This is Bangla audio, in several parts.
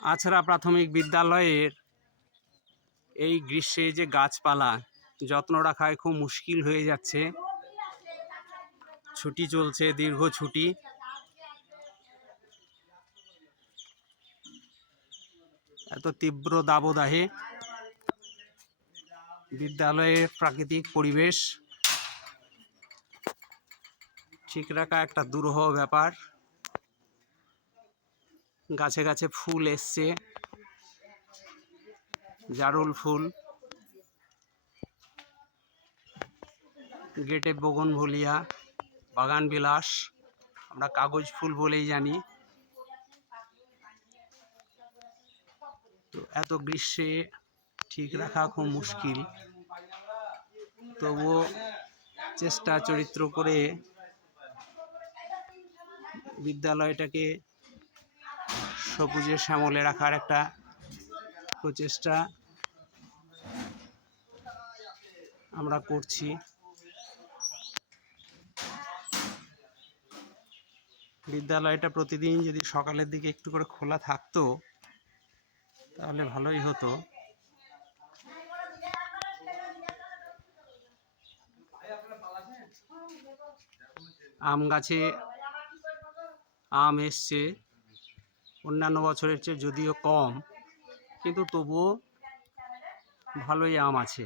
আছড়া প্রাথমিক বিদ্যালয়ের এই গ্রীষ্মে যে গাছপালা যত্ন রাখায় খুব মুশকিল হয়ে যাচ্ছে। ছুটি চলছে, দীর্ঘ ছুটি। এত তীব্র দাবদাহে বিদ্যালয়ের প্রাকৃতিক পরিবেশ ঠিক রাখা একটা দুরূহ ব্যাপার। গাছে গাছে ফুল এসছে, জারুল ফুল, গেটে বগনভলিয়া, বাগান বিলাস, আমরা কাগজ ফুল বলেই জানি। তো এত গ্রীষ্মে ঠিক রাখা খুব মুশকিল, তবুও চেষ্টা চরিত্র করে বিদ্যালয়টাকে সবুজে শ্যামলে রাখার একটা প্রচেষ্টা আমরা করছি। বিদ্যালয়টা প্রতিদিন যদি সকালের দিকে একটু করে খোলা থাকতো তাহলে ভালোই হতো। আম গাছে আম এসছে, অন্যান্য বছরের চেয়ে যদিও কম, কিন্তু তবুও ভালোই আম আছে।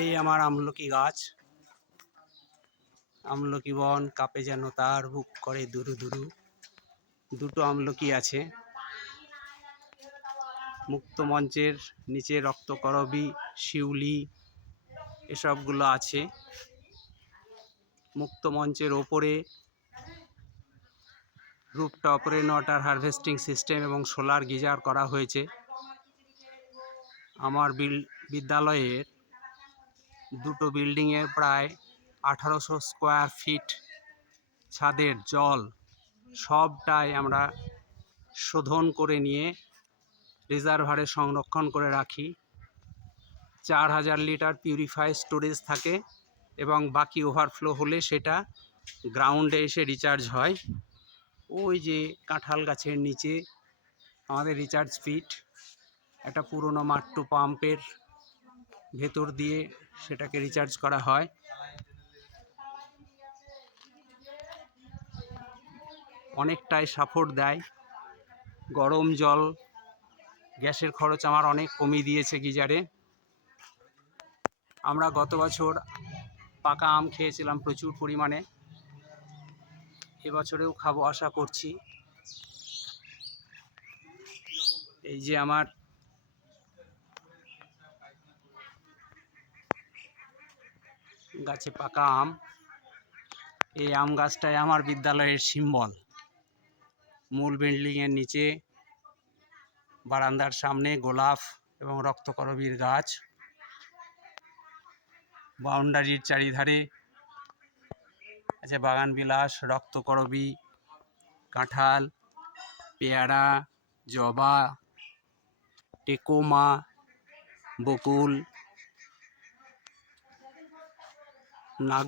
এই আমার আমলকি গাছ, আমলকি বন কাঁপে যেন তার বুক করে দুরু দুরু। দুটো আমলকি আছে। মুক্ত মঞ্চের নিচে রক্তকরবী, শিউলি এসবগুলো আছে। মুক্ত মঞ্চের ওপরে rooftop rain water harvesting system এবং সোলার গিজার করা হয়েছে। আমার বিদ্যালয়ের দুটো বিল্ডিংয়ের প্রায় 1800 স্কোয়ার ফিট ছাদের জল সবটাই আমরা শোধন করে নিয়ে রিজার্ভারে সংরক্ষণ করে রাখি। 4000 লিটার পিউরিফাই স্টোরেজ থাকে এবং বাকি ওভারফ্লো হলে সেটা গ্রাউন্ডে এসে রিচার্জ হয়। ওই যে কাঁঠাল গাছের নিচে আমাদের রিচার্জ পিট, একটা পুরনো মাট্টু পাম্পের ভেতর দিয়ে সেটাকে রিচার্জ করা হয়। অনেকটাই সাপোর্ট দেয়। গরম জল, গ্যাসের খরচ আমার অনেক কমিয়ে দিয়েছে গিজারে। আমরা গত বছর পাকা আম খেয়েছিলাম প্রচুর পরিমাণে, এবছরেও খাবো আশা করছি। এই যে আমার গাছে পাকা আম, এই আম গাছটাই আমার বিদ্যালয়ের সিম্বল। মূল বিল্ডিংয়ের নিচে বারান্দার সামনে গোলাপ এবং রক্তকরবীর গাছ, বাউন্ডারির চারিধারে আছে বাগান বিলাস, রক্তকরবী, কাঁঠাল, পেয়ারা, জবা, টেকোমা, বকুল, নাগ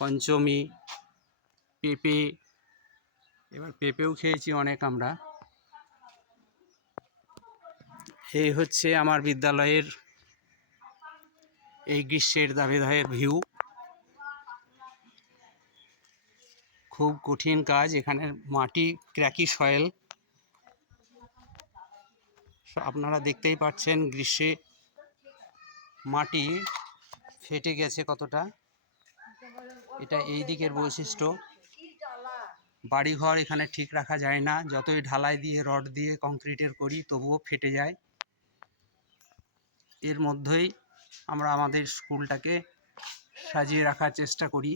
পঞ্চমী, পেঁপে। এবার পেঁপেও খেয়েছি অনেক আমরা। এই হচ্ছে আমার বিদ্যালয়ের এই গ্রীষ্মের দাবিদাহের ভিউ। খুব কঠিন কাজ, এখানের মাটি ক্র্যাকি সয়েল, আপনারা দেখতেই পাচ্ছেন গ্রীষ্মে মাটি ফেটে গেছে কতটা। এটা এই দিকের বৈশিষ্ট্য। বাড়িঘর এখানে ঠিক রাখা যায় না, যতই ঢালাই দিয়ে রড দিয়ে কংক্রিটের করি তবুও ফেটে যায়। এর মধ্যেই আমরা আমাদের স্কুলটাকে সাজিয়ে রাখার চেষ্টা করি।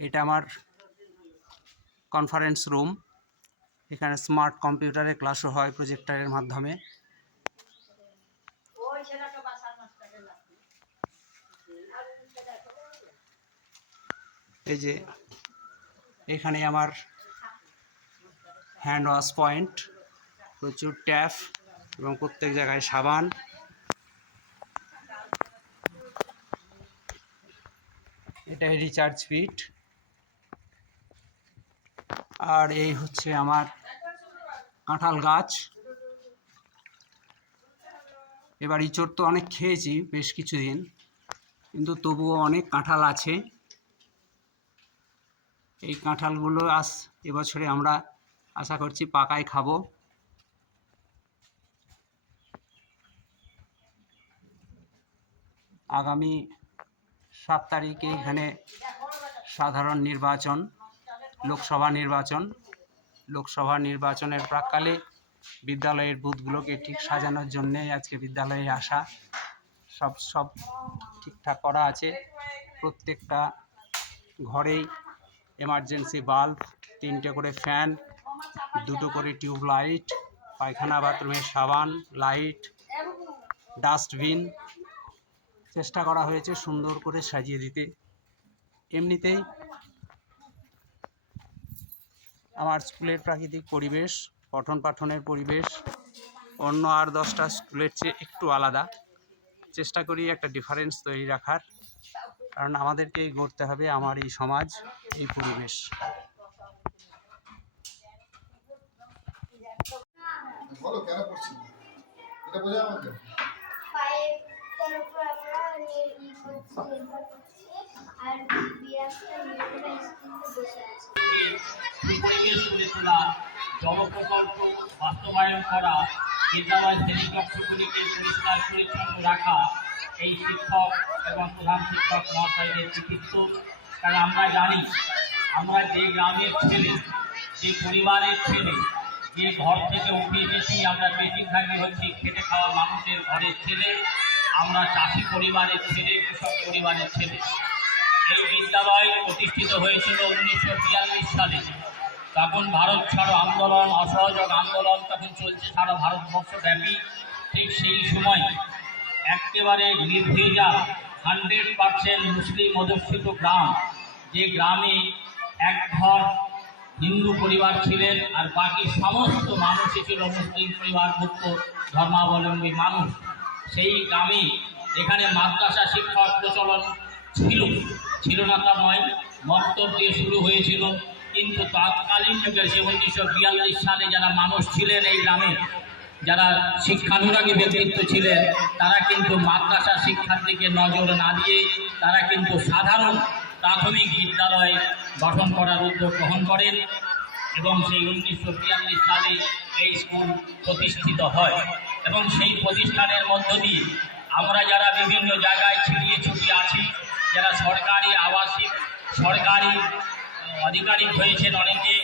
এটা আমার কনফারেন্স রুম, এখানে স্মার্ট কম্পিউটারে ক্লাসও হয় প্রজেক্টরের মাধ্যমে। এই যে এখানে আমার হ্যান্ড ওয়াশ পয়েন্ট, প্রচুর ট্যাপ এবং প্রত্যেক জায়গায় সাবান। এটাই রিচার্জ পিট। আর এই হচ্ছে আমার কাঁঠাল গাছ। এবার ইঁচড় তো অনেক খেয়েছি বেশ কিছুদিন, কিন্তু তবুও অনেক কাঁঠাল আছে। এই কাঁঠালগুলো এবছরে আমরা আশা করছি পাকায় খাবো। আগামী 7 তারিখে এখানে সাধারণ নির্বাচন, লোকসভা নির্বাচনের প্রাক্কালে বিদ্যালয়ের বুথগুলোকে ঠিক সাজানোর জন্যে আজকে বিদ্যালয়ে আসা। সব ঠিকঠাক করা আছে। প্রত্যেকটা ঘরেই এমার্জেন্সি বাল্ব, 3টে করে ফ্যান, 2টো করে টিউবলাইট, পায়খানা বাথরুমের সাবান, লাইট, ডাস্টবিন চেষ্টা করা হয়েছে সুন্দর করে সাজিয়ে দিতে। এমনিতেই আমার স্কুলের প্রাকৃতিক পরিবেশ, পঠন পাঠনের পরিবেশ অন্য আর 10টা স্কুলের চেয়ে একটু আলাদা। চেষ্টা করি একটা ডিফারেন্স তৈরি রাখার, কারণ আমাদেরকেই গড়তে হবে আমার এই সমাজ, এই পরিবেশ। বলো কেন পড়ছি এটা বোঝা আমাকে। পায়ের উপর আমরা নির্ভর করছি আর বিরাটটা নির্ভর স্কুলে বসে আছে। পরিবেশ গড়ে তোলা, জনপ্রকল্প বাস্তবায়ন করা, বিদ্যালয় শ্রেণীকক্ষগুলিকে পরিষ্কার পরিচ্ছন্ন রাখা এই শিক্ষক এবং প্রধান শিক্ষক মহাশয়দের কৃতিত্ব। কারণ আমরা জানি আমরা যে গ্রামের ছেলে, যে পরিবারের ছেলে, যে ঘর থেকে উঠে এসেছি, আমরা বেশিরভাগই হচ্ছি খেটে খাওয়া মানুষের ঘরের ছেলে, আমরা চাষি পরিবারের ছেলে, কৃষক পরিবারের ছেলে। এই বিদ্যালয় প্রতিষ্ঠিত হয়েছিল 1942 সালে। তখন ভারত ছাড়ো আন্দোলন, অসহযোগ আন্দোলন তখন চলছে সারা ভারতবর্ষব্যাপী। ঠিক সেই সময় একেবারে নির্ভেজা 100% মুসলিম অধ্যুষিত গ্রাম, যে গ্রামে এক ঘর হিন্দু পরিবার ছিলেন আর বাকি সমস্ত মানুষই ছিল মুসলিম পরিবারভুক্ত ধর্মাবলম্বী মানুষ। সেই গ্রামে এখানে মাদ্রাসা শিক্ষার প্রচলন ছিল না তা নয়, মক্তব দিয়ে শুরু হয়েছিল। কিন্তু তৎকালীন যুগে 1942 সালে যারা মানুষ ছিলেন এই গ্রামে, যারা শিক্ষানুরাগী ব্যক্তিত্ব ছিলেন, তারা কিন্তু মাদ্রাসা শিক্ষার দিকে নজর না দিয়ে তারা কিন্তু সাধারণ প্রাথমিক বিদ্যালয় গঠন করার উদ্যোগ গ্রহণ করেন এবং সেই 1942 সালে এই স্কুল প্রতিষ্ঠিত হয়। এবং সেই প্রতিষ্ঠানের মধ্য দিয়ে আমরা যারা বিভিন্ন জায়গায় ছিটিয়ে ছুটিয়ে আছি, যারা সরকারি আবাসিক সরকারি আধিকারিক হয়েছেন অনেকে,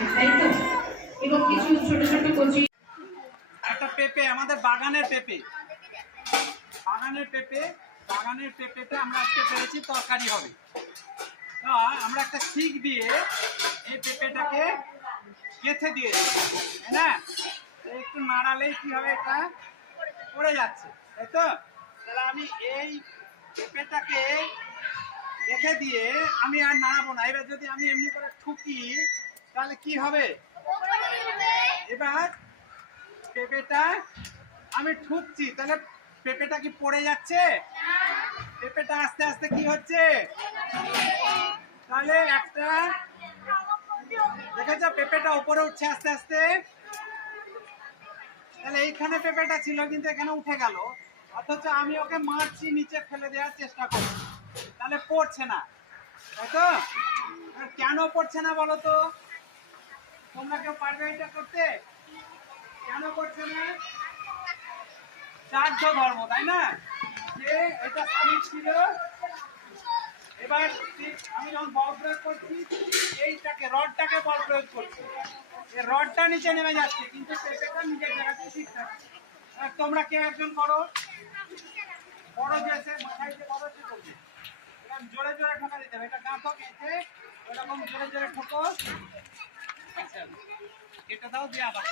আছে, তাই তো? এবং কিছু ছোট ছোট কচি একটা পেঁপে, আমাদের বাগানের পেঁপে, বাগানের পেঁপেতে আমরা আজকে পেরেছি তরকারি হবে। তা আমরা একটা শিক দিয়ে এই পেঁপেটাকে গেঁথে দিয়ে দিই, তাই না? তো একটু নাড়ালেই কি হবে, এটা পড়ে যাচ্ছে, তাই তো? তাহলে আমি এই পেঁপেটাকে গেঁথে দিয়ে আমি আর নাড়াবো না। এবার যদি আমি এমনি করে ঠুকি তাহলে কি হবে? এবার পেঁপেটা আমি ঠুকছি, তাহলে পেঁপেটা কি পড়ে যাচ্ছে? পেঁপেটা আস্তে আস্তে কি হচ্ছে? তাহলে একটা দেখেছো পেঁপেটা উপরে উঠছে আস্তে আস্তে। তাহলে এইখানে পেঁপেটা ছিল কিন্তু এখানে উঠে গেল, অথচ আমি ওকে মারছি, নিচে ফেলে দেওয়ার চেষ্টা করছি, তাহলে পড়ছে না, তাই তো? কেন পড়ছে না বলো তো? তোমরা কেউ পারবে এটা করতে? কেন করছে না? চার্য ধর্ম, তাই না? যে এটা স্বামী ছিল, এবার আমি যখন বল প্রয়োগ করছি এইটাকে রডটাকে বল প্রয়োগ করছি, এই রডটা নিচে নেমে যাচ্ছে কিন্তু পেঁপেটা নিজের জায়গাতে ঠিক থাকছে। তোমরা কেউ একজন করো, বড় যে মাথায় যে বড় সে করবে, এরকম জোরে জোরে ঠোকা দিতে হবে, এটা গাঁথো কেটে ওরকম জোরে জোরে ঠোকো। আচ্ছা কেটে দাও দিয়ে আবার